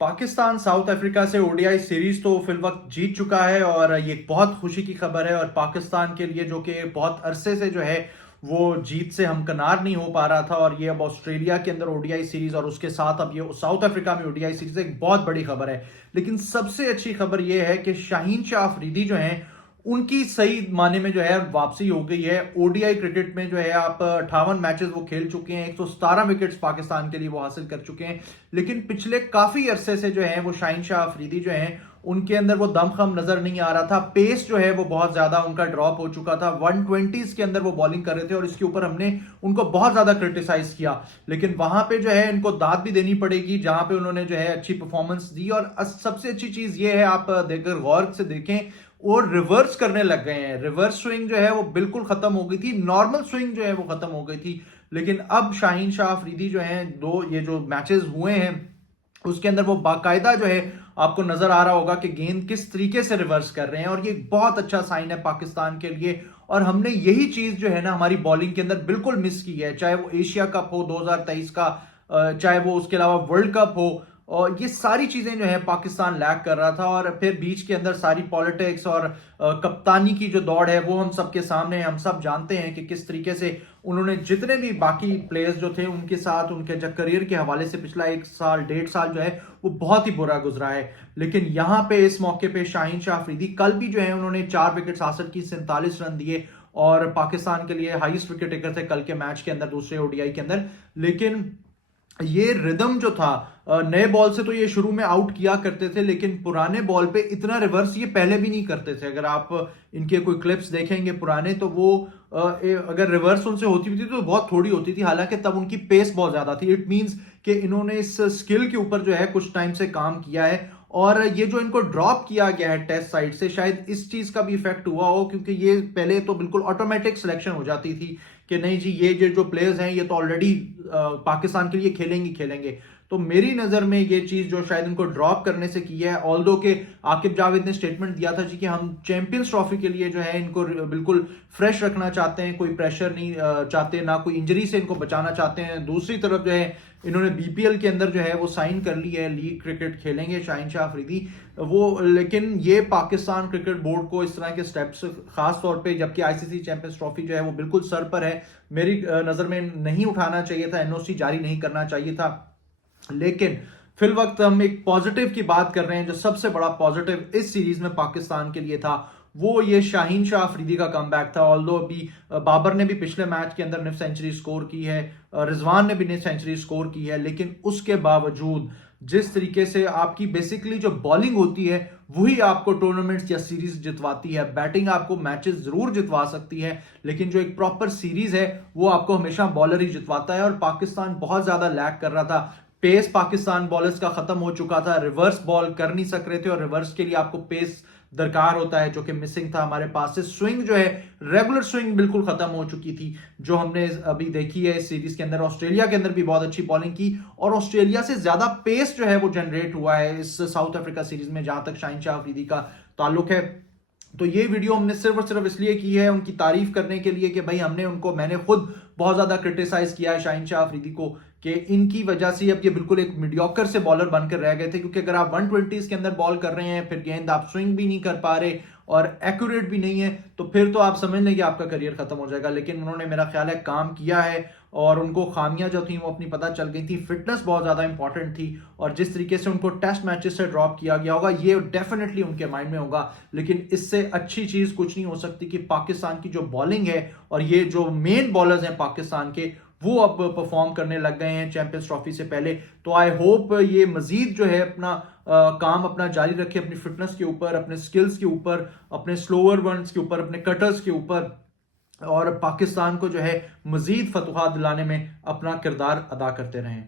Pakistan south Africa से ODI series तो fill वक्त जीत चुका है और ये बहुत खुशी की खबर है। और पाकिस्तान के लिए जो कि बहुत अरसे से जो है वो जीत से हमकनार नहीं हो पा रहा था, और ये अब ऑस्ट्रेलिया के अंदर ओडीआई सीरीज और उसके साथ अब ये साउथ अफ्रीका में ओडीआई सीरीज एक बहुत बड़ी खबर है। लेकिन सबसे अच्छी खबर ये है कि शाहीन शाह अफरीदी जो हैं उनकी सही माने में जो है वापसी हो गई है। ओडीआई क्रिकेट में जो है आप 58 मैचेस वो खेल चुके हैं, 117 विकेट्स पाकिस्तान के लिए वो हासिल कर चुके हैं। लेकिन पिछले काफी अरसे से जो है वो शाहीन शाह अफरीदी जो है उनके अंदर वो दमखम नजर नहीं आ रहा था। पेस जो है वो बहुत ज्यादा उनका ड्रॉप हो चुका था। 120s के अंदर वो बॉलिंग कर रहे थे और इसके ऊपर हमने उनको बहुत ज्यादा क्रिटिसाइज किया। लेकिन वहां पे जो है इनको दाद भी देनी पड़ेगी जहां पे उन्होंने जो है अच्छी परफॉर्मेंस दी। और सबसे अच्छी चीज ये है, आप देखकर गौर से देखें, और रिवर्स करने लग गए हैं। रिवर्स स्विंग जो है वो बिल्कुल खत्म हो गई थी, नॉर्मल स्विंग जो है वो खत्म हो गई थी। लेकिन अब शाहीन शाह अफरीदी जो है ये जो मैचेस हुए हैं उसके अंदर वो बाकायदा जो है आपको नजर आ रहा होगा कि गेंद किस तरीके से रिवर्स कर रहे हैं, और ये बहुत अच्छा साइन है पाकिस्तान के लिए। और हमने यही चीज जो है ना हमारी बॉलिंग के अंदर बिल्कुल मिस की है, चाहे वो एशिया कप हो 2023 का, चाहे वो उसके अलावा वर्ल्ड कप हो। और ये सारी चीजें जो है पाकिस्तान लैक कर रहा था। और फिर बीच के अंदर सारी पॉलिटिक्स और कप्तानी की जो दौड़ है वो हम सबके सामने है। हम सब जानते हैं कि किस तरीके से उन्होंने जितने भी बाकी प्लेयर्स जो थे उनके साथ उनके जो करियर के हवाले से पिछला 1 साल 1.5 साल जो है वो बहुत ही बुरा गुजरा है। लेकिन यहाँ पे इस मौके पे शाहीन शाह अफरीदी कल भी जो है उन्होंने 4 विकेट हासिल की, 47 रन दिए और पाकिस्तान के लिए हाईएस्ट विकेट टेकर थे कल के मैच के अंदर, दूसरे ओडीआई के अंदर। लेकिन ये रिदम जो था, नए बॉल से तो ये शुरू में आउट किया करते थे, लेकिन पुराने बॉल पे इतना रिवर्स ये पहले भी नहीं करते थे। अगर आप इनके कोई क्लिप्स देखेंगे पुराने तो वो अगर रिवर्स उनसे होती भी थी तो बहुत थोड़ी होती थी, हालांकि तब उनकी पेस बहुत ज्यादा थी। इट मींस कि इन्होंने इस स्किल के ऊपर जो है कुछ टाइम से काम किया है। और ये जो इनको ड्रॉप किया गया है टेस्ट साइड से, शायद इस चीज का भी इफेक्ट हुआ हो, क्योंकि ये पहले तो बिल्कुल ऑटोमेटिक सिलेक्शन हो जाती थी कि नहीं जी ये जो प्लेयर्स हैं ये तो ऑलरेडी पाकिस्तान के लिए खेलेंगे खेलेंगे। तो मेरी नजर में ये चीज जो शायद इनको ड्रॉप करने से की है, ऑल्दो के आकिब जावेद ने स्टेटमेंट दिया था जी कि हम चैंपियंस ट्रॉफी के लिए जो है इनको बिल्कुल फ्रेश रखना चाहते हैं, कोई प्रेशर नहीं चाहते, ना कोई इंजरी से इनको बचाना चाहते हैं। दूसरी तरफ जो है इन्होंने बीपीएल के अंदर जो है वो साइन कर ली है, लीग क्रिकेट खेलेंगे शाहीन शाह अफरीदी वो। लेकिन ये पाकिस्तान क्रिकेट बोर्ड को इस तरह के स्टेप्स, खास तौर पे जबकि आईसीसी चैंपियंस ट्रॉफी जो है वो बिल्कुल सर पर है, मेरी नजर में नहीं उठाना चाहिए था, एनओसी जारी नहीं करना चाहिए था। लेकिन फिल वक्त हम एक पॉजिटिव की बात कर रहे हैं। जो सबसे बड़ा पॉजिटिव इस सीरीज में पाकिस्तान के लिए था वो ये शाहीन शाह अफरीदी का कमबैक था। ऑल्दो अभी बाबर ने भी पिछले मैच के अंदर निफ सेंचुरी स्कोर की है, रिजवान ने भी निफ सेंचुरी स्कोर की है, लेकिन उसके बावजूद जिस तरीके से आपकी बेसिकली जो बॉलिंग होती है वही आपको टूर्नामेंट्स या सीरीज जितवाती है। बैटिंग आपको मैचेस जरूर जितवा सकती है, लेकिन जो एक प्रॉपर सीरीज है वो आपको हमेशा बॉलर ही जितवाता है। और पाकिस्तान बहुत ज्यादा लैक कर रहा था, पेस पाकिस्तान बॉलर्स का खत्म हो चुका था, रिवर्स बॉल कर नहीं सक रहे थे, और रिवर्स के लिए आपको पेस दरकार होता है जो कि मिसिंग था हमारे पास से। स्विंग जो है रेगुलर स्विंग बिल्कुल खत्म हो चुकी थी जो हमने अभी देखी है इस सीरीज के अंदर। ऑस्ट्रेलिया के अंदर भी बहुत अच्छी बॉलिंग की और ऑस्ट्रेलिया से ज्यादा पेस जो है वो जनरेट हुआ है इस साउथ अफ्रीका सीरीज में जहां तक शाहीन शाह अफरीदी का ताल्लुक है। तो ये वीडियो हमने सिर्फ और सिर्फ इसलिए की है उनकी तारीफ करने के लिए कि भाई मैंने खुद बहुत ज्यादा क्रिटिसाइज किया है शाहीन शाह अफरीदी को कि इनकी वजह से अब ये बिल्कुल एक मीडियोकर से बॉलर बनकर रह गए थे। क्योंकि अगर आप 120s के अंदर बॉल कर रहे हैं, फिर गेंद आप स्विंग भी नहीं कर पा रहे और एक्यूरेट भी नहीं है, तो फिर तो आप समझ लें कि आपका करियर खत्म हो जाएगा। लेकिन उन्होंने मेरा ख्याल है काम किया है और उनको खामियां जो थी वो अपनी पता चल गई थी। फिटनेस बहुत ज्यादा इंपॉर्टेंट थी और जिस तरीके से उनको टेस्ट मैचेस से ड्रॉप किया गया होगा ये डेफिनेटली उनके माइंड में होगा। लेकिन इससे अच्छी चीज कुछ नहीं हो सकती कि पाकिस्तान की जो बॉलिंग है और ये जो मेन बॉलर्स हैं पाकिस्तान के वो अब परफॉर्म करने लग गए हैं चैंपियंस ट्रॉफी से पहले। तो आई होप ये मजीद जो है अपना काम अपना जारी रखे, अपनी फिटनेस के ऊपर, अपने स्किल्स के ऊपर, अपने स्लोअर वंस के ऊपर, अपने कटर्स के ऊपर, और पाकिस्तान को जो है मजीद फतुहात दिलाने में अपना किरदार अदा करते रहें।